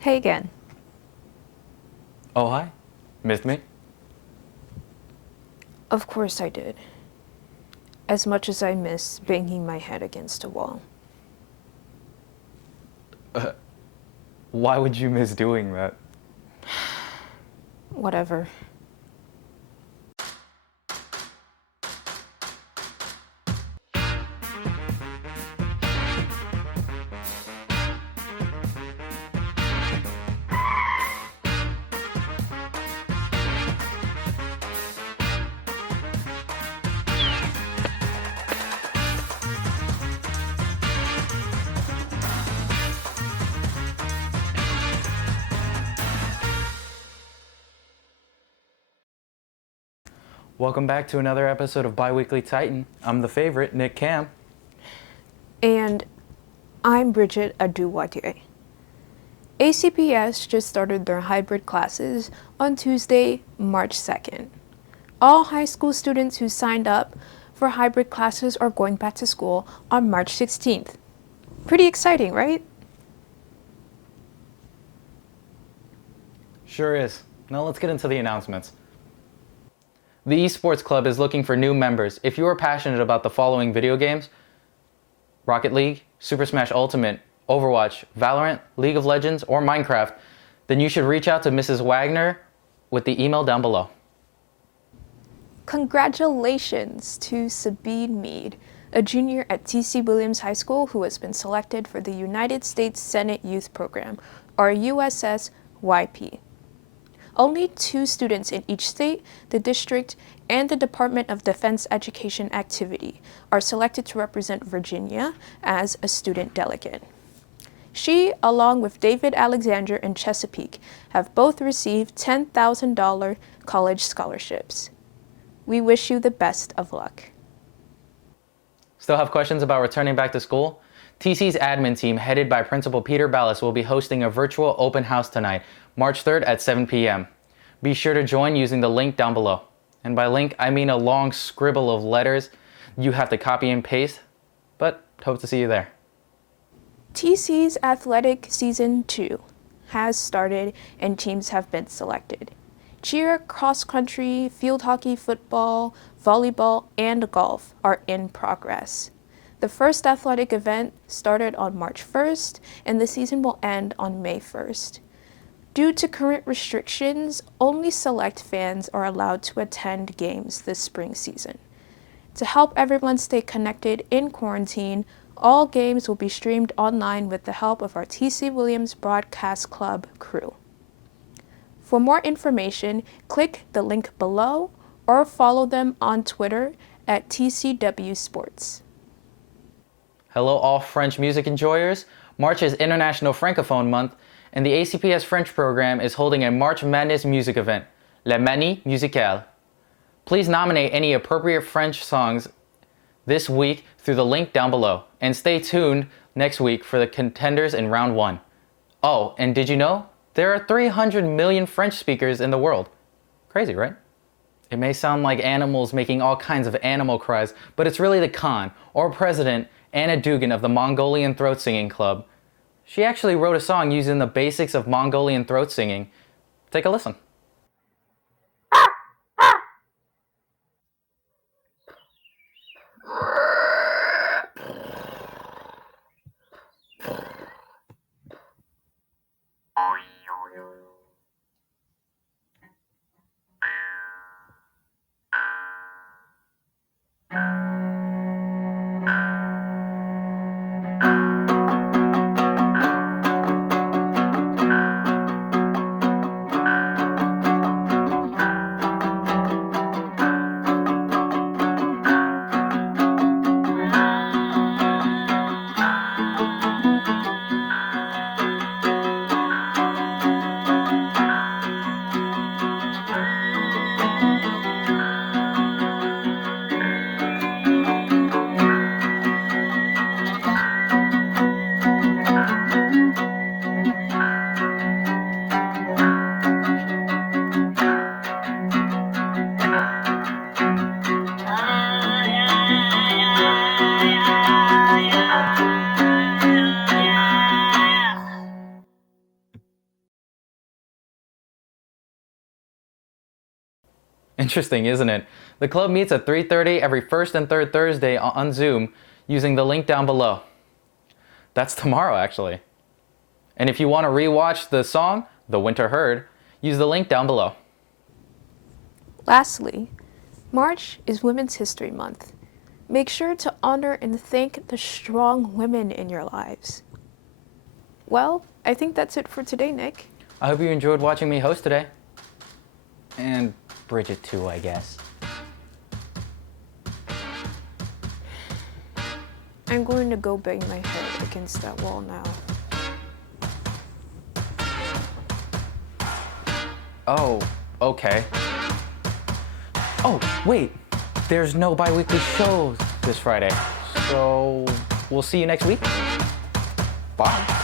Hey again. Oh, hi. Missed me? Of course I did. As much as I miss banging my head against a wall. Why would you miss doing that? Whatever. Welcome back to another episode of Biweekly Titan. I'm the favorite, Nick Cam. And I'm Bridgette Adu-Wadier. ACPS just started their hybrid classes on Tuesday, March 2nd. All high school students who signed up for hybrid classes are going back to school on March 16th. Pretty exciting, right? Sure is. Now let's get into the announcements. The Esports Club is looking for new members. If you are passionate about the following video games, Rocket League, Super Smash Ultimate, Overwatch, Valorant, League of Legends, or Minecraft, then you should reach out to Mrs. Wagner with the email down below. Congratulations to Sabine Mead, a junior at T.C. Williams High School who has been selected for the United States Senate Youth Program, or USSYP. Only 2 students in each state, the district, and the Department of Defense Education Activity are selected to represent Virginia as a student delegate. She, along with David Alexandria in Chesapeake, have both received $10,000 college scholarships. We wish you the best of luck. Still have questions about returning back to school? TC's admin team, headed by Principal Peter Ballas, will be hosting a virtual open house tonight, March 3rd at 7 p.m. Be sure to join using the link down below. And by link, I mean a long scribble of letters you have to copy and paste, but hope to see you there. TC's athletic season 2 has started and teams have been selected. Cheer, cross country, field hockey, football, volleyball, and golf are in progress. The first athletic event started on March 1st, and the season will end on May 1st. Due to current restrictions, only select fans are allowed to attend games this spring season. To help everyone stay connected in quarantine, all games will be streamed online with the help of our TC Williams Broadcast Club crew. For more information, click the link below or follow them on Twitter at TCW Sports. Hello all French music enjoyers. March is International Francophone Month, and the ACPS French program is holding a March Madness music event, La Manie musicale. Please nominate any appropriate French songs this week through the link down below, and stay tuned next week for the contenders in round 1. Oh, and did you know? There are 300 million French speakers in the world. Crazy, right? It may sound like animals making all kinds of animal cries, but it's really the Khan, or President, Anna Dugan of the Mongolian Throat Singing Club. She actually wrote a song using the basics of Mongolian throat singing. Take a listen. Interesting, isn't it? The club meets at 3:30 every first and third Thursday on Zoom using the link down below. That's tomorrow, actually. And if you want to rewatch the song, The Winter Herd, use the link down below. Lastly, March is Women's History Month. Make sure to honor and thank the strong women in your lives. Well, I think that's it for today, Nick. I hope you enjoyed watching me host today. And Bridgette too, I guess. I'm going to go bang my head against that wall now. Oh, okay. Oh, wait. There's no bi-weekly shows this Friday. So we'll see you next week. Bye.